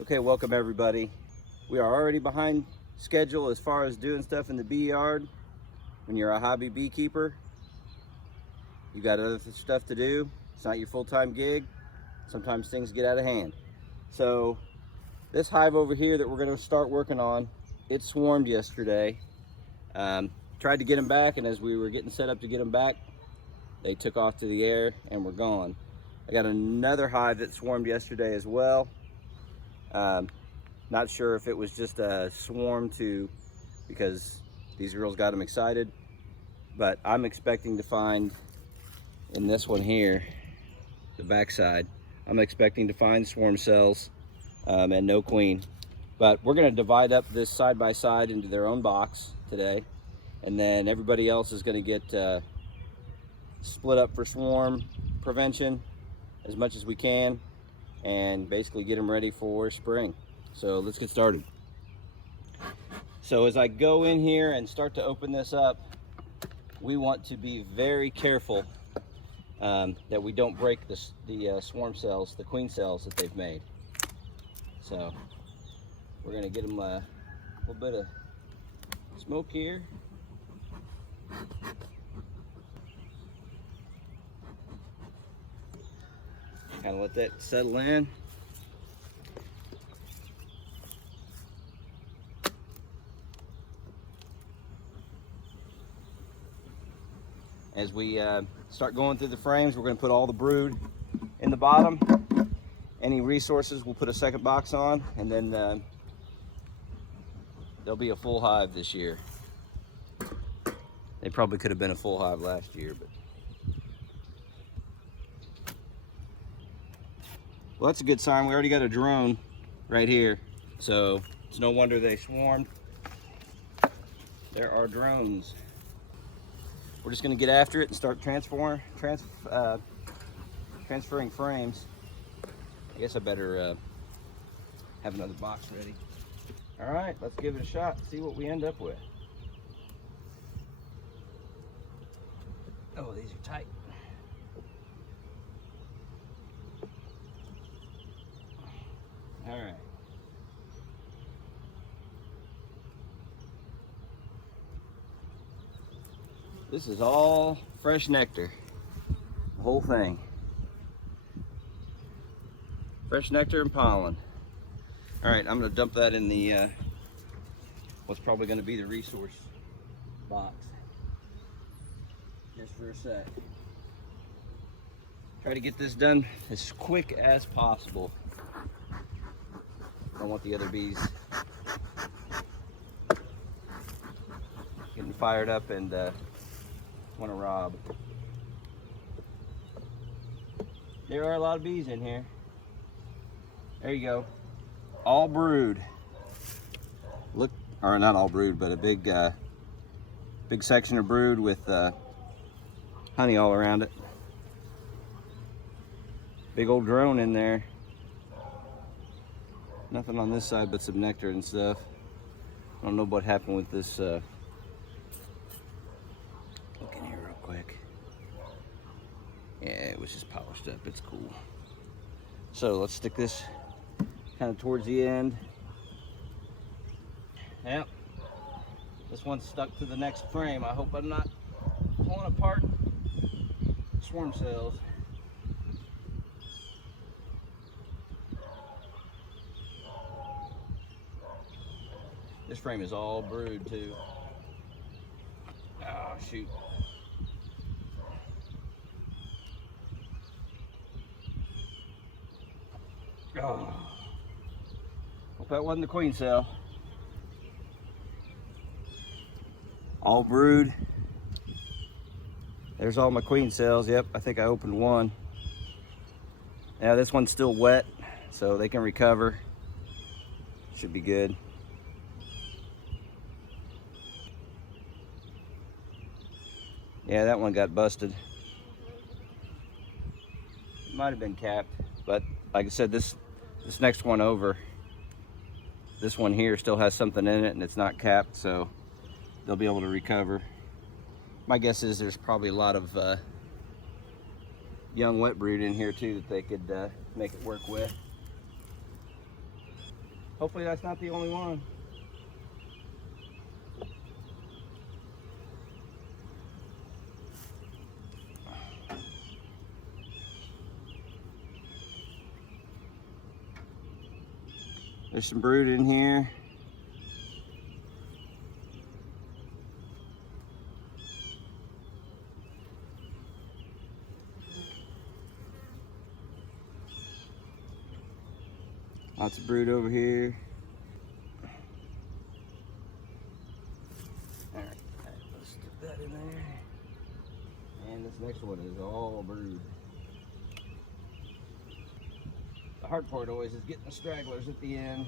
Okay, welcome everybody. We are already behind schedule as far as doing stuff in the bee yard. When you're a hobby beekeeper, you got other stuff to do. It's not your full-time gig. Sometimes things get out of hand. So this hive over here that we're going to start working on, it swarmed yesterday. Tried to get them back, and as we were getting set up to get them back, they took off to the air and were gone. I got another hive that swarmed yesterday as well. Not sure if it was just a swarm because these girls got them excited, but I'm expecting to find in this one here, the backside, I'm expecting to find swarm cells and no queen. But we're going to divide up this side by side into their own box today, and then everybody else is going to get split up for swarm prevention as much as we can, and basically get them ready for spring. So let's get started. So as I go in here and start to open this up, we want to be very careful that we don't break the swarm cells, the queen cells that they've made. So we're going to get them a little bit of smoke here. Kind of let that settle in. As we start going through the frames, we're going to put all the brood in the bottom. Any resources, we'll put a second box on, and then there'll be a full hive this year. They probably could have been a full hive last year, but well, that's a good sign. We already got a drone right here, so it's no wonder they swarmed. There are drones. We're just going to get after it and start transferring frames. I guess I better have another box ready. All right, let's give it a shot and see what we end up with. Oh, these are tight. All right. This is all fresh nectar, the whole thing. Fresh nectar and pollen. All right, I'm gonna dump that in the, what's probably gonna be the resource box. Just for a sec. Try to get this done as quick as possible. I don't want the other bees getting fired up and want to rob. There are a lot of bees in here. There you go. All brood. Look, or not all brood, but a big section of brood with honey all around it. Big old drone in there. Nothing on this side but some nectar and stuff. I don't know what happened with this. Look in here real quick. Yeah, it was just polished up. It's cool. So let's stick this kind of towards the end. Yep. This one's stuck to the next frame. I hope I'm not pulling apart swarm cells. This frame is all brood too. Oh, shoot. Oh. Hope that wasn't the queen cell. All brood. There's all my queen cells. Yep, I think I opened one. Yeah, this one's still wet, so they can recover. Should be good. Yeah, that one got busted. It might have been capped, but like I said, this next one over, this one here still has something in it and it's not capped, so they'll be able to recover. My guess is there's probably a lot of young wet brood in here too that they could make it work with. Hopefully that's not the only one. There's some brood in here. Lots of brood over here. All right, let's get that in there. And this next one is all brood. The hard part always is getting the stragglers at the end.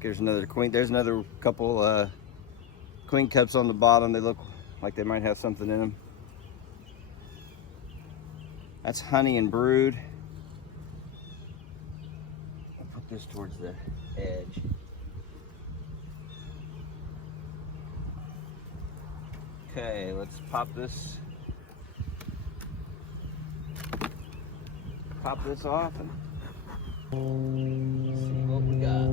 There's another queen. There's another couple queen cups on the bottom. They look like they might have something in them. That's honey and brood. I'll put this towards the edge. Okay, let's pop this off and see what we got.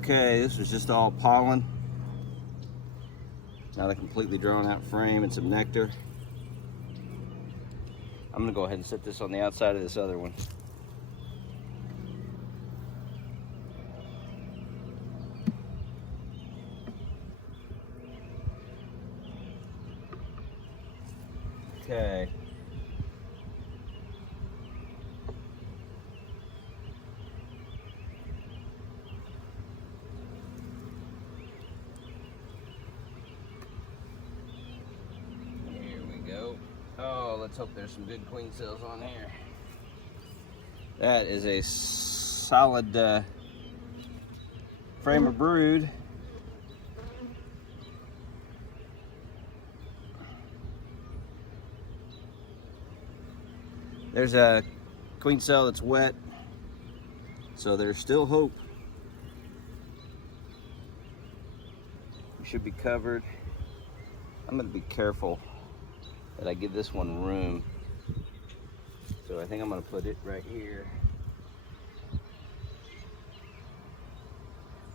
Okay, this was just all pollen. Not a completely drawn out frame and some nectar. I'm gonna go ahead and set this on the outside of this other one. Okay. Oh, let's hope there's some good queen cells on here. That is a solid frame of brood. There's a queen cell that's wet, so there's still hope. We should be covered. I'm gonna be careful that I give this one room. So I think I'm gonna put it right here.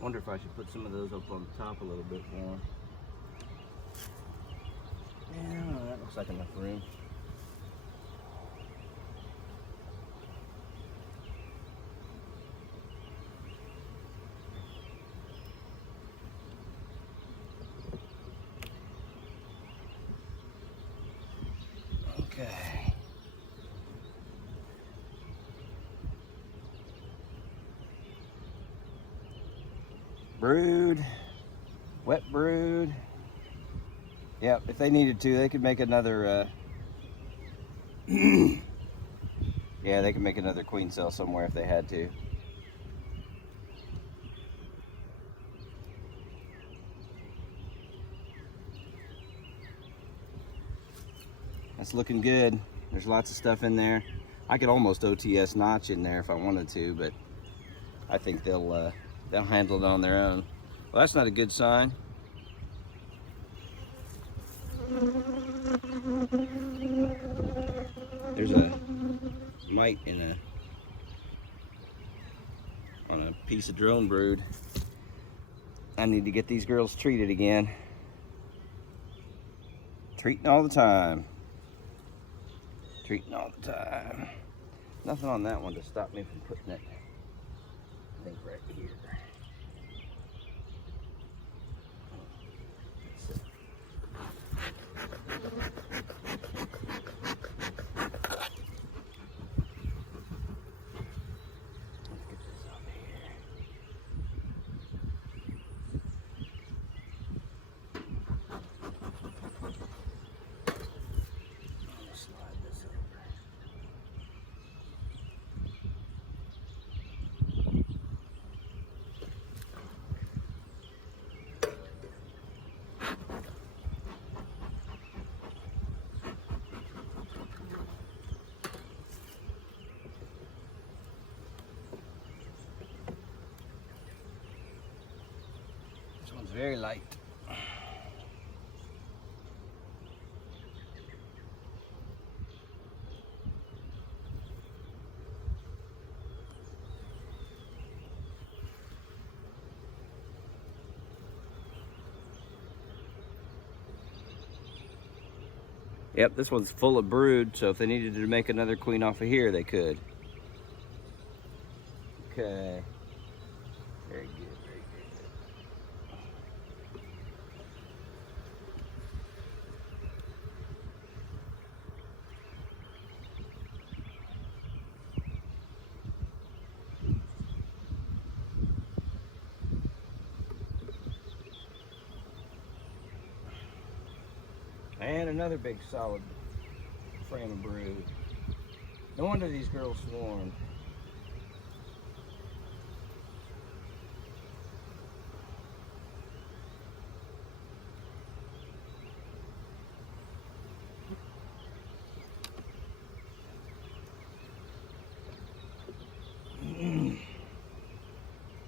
Wonder if I should put some of those up on the top a little bit more. Yeah, that looks like enough room. Okay. Brood, wet brood. Yeah, if they needed to, they could make another, yeah, they could make another queen cell somewhere if they had to. That's looking good. There's lots of stuff in there. I could almost OTS notch in there if I wanted to, but I think they'll handle it on their own. Well, that's not a good sign. There's a mite on a piece of drone brood. I need to get these girls treated again. Treating all the time. Treating all the time. Nothing on that one to stop me from putting it, I think, right here. one's very light. Yep, this one's full of brood, so if they needed to make another queen off of here, they could. Okay. Very good, very good. And another big solid frame of brood. No wonder these girls swarm.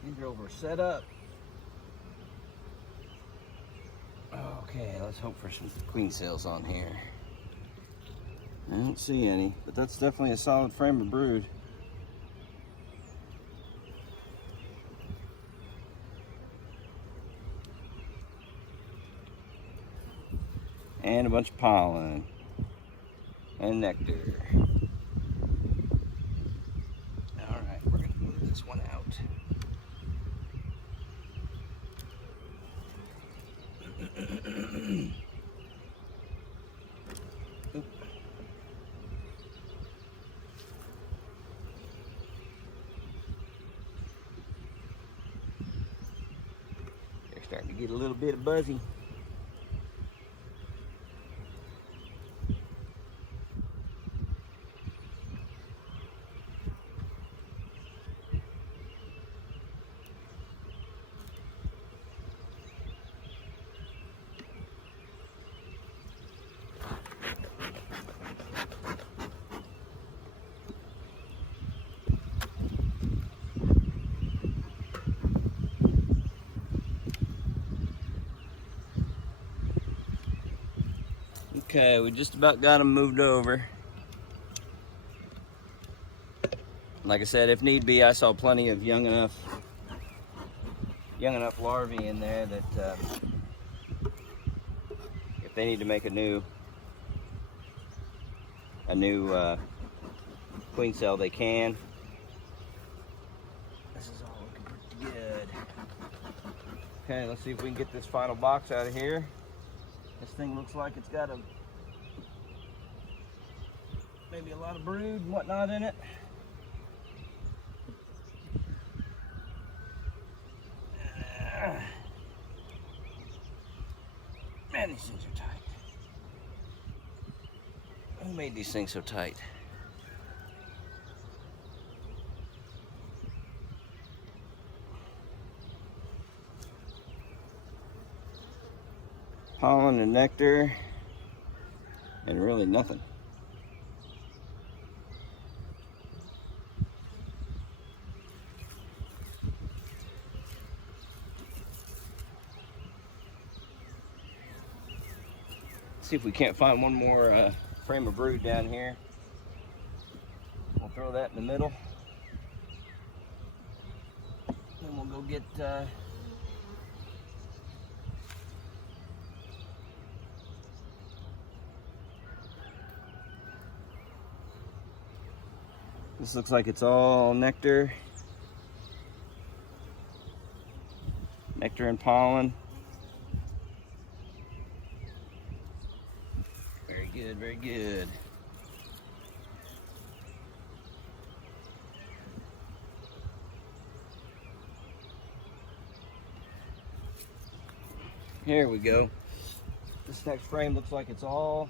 These girls were set up. Okay, let's hope for some queen cells on here. I don't see any, but that's definitely a solid frame of brood. And a bunch of pollen and nectar. All right, we're gonna move this one out. They're starting to get a little bit of buzzy. Okay, we just about got them moved over. Like I said, if need be, I saw plenty of young enough larvae in there that if they need to make a new queen cell, they can. This is all looking pretty good. Okay, let's see if we can get this final box out of here. This thing looks like it's got maybe a lot of brood and whatnot in it. Man, these things are tight. Who made these things so tight? Pollen and nectar, and really nothing. See if we can't find one more frame of brood down here. We'll throw that in the middle. Then we'll go get this looks like it's all nectar. Nectar and pollen. Very good, very good. Here we go. This next frame looks like it's all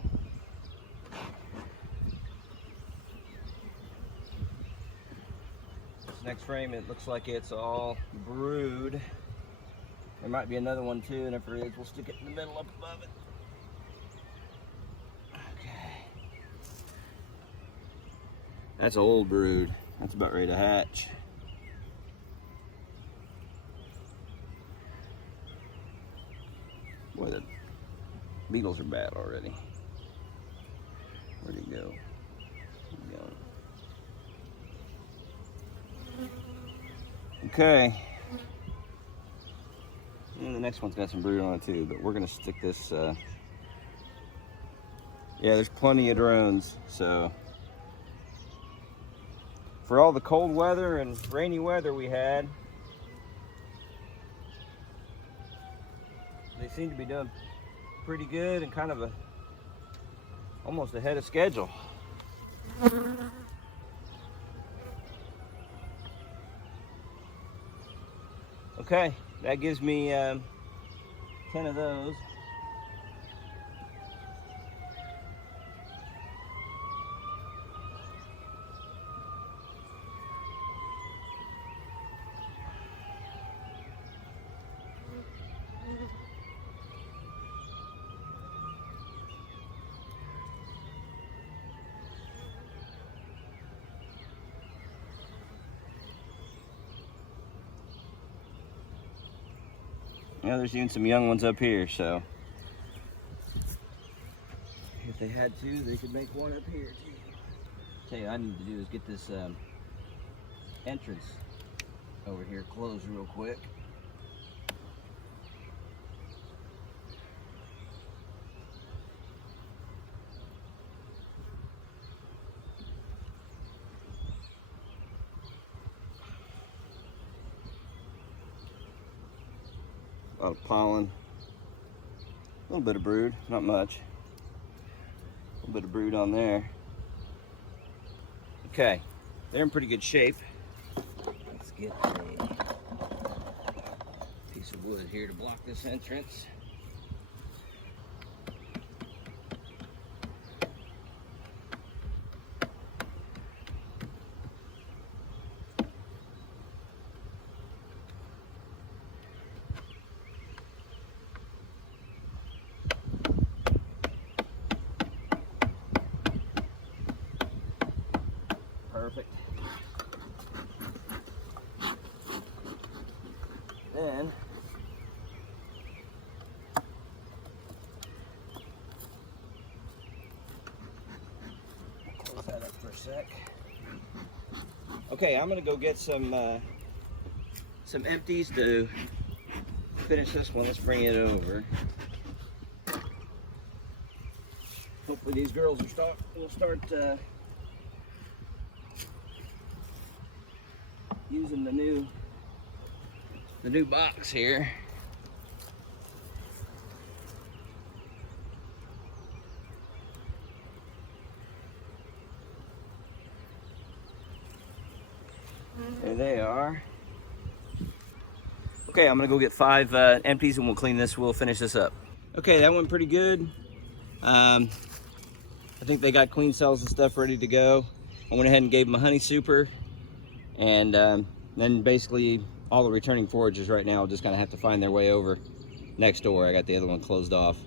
next frame, it looks like it's all brood. There might be another one too, and if there is, we'll stick it in the middle up above it. Okay. That's old brood. That's about ready to hatch. Boy, the beetles are bad already. Where'd he go? Keep going. Okay. And the next one's got some brood on it too, but we're gonna stick this, yeah, there's plenty of drones, so. For all the cold weather and rainy weather we had, they seem to be doing pretty good and kind of almost ahead of schedule. Okay, that gives me 10 of those. Yeah, there's even some young ones up here, so if they had to, they could make one up here too. Tell you what I need to do is get this entrance over here closed real quick. A lot of pollen, a little bit of brood, not much. A little bit of brood on there. Okay, they're in pretty good shape. Let's get a piece of wood here to block this entrance. Perfect. Then close that up for a sec. Okay, I'm gonna go get some empties to finish this one. Let's bring it over. Hopefully these girls will start using the new box here. There they are. Okay, I'm gonna go get 5 empties and we'll clean this. We'll finish this up. Okay, that went pretty good. I think they got queen cells and stuff ready to go. I went ahead and gave them a honey super. And then basically all the returning foragers right now just kind of have to find their way over next door. I got the other one closed off.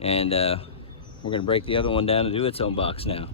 And we're gonna break the other one down and do its own box now.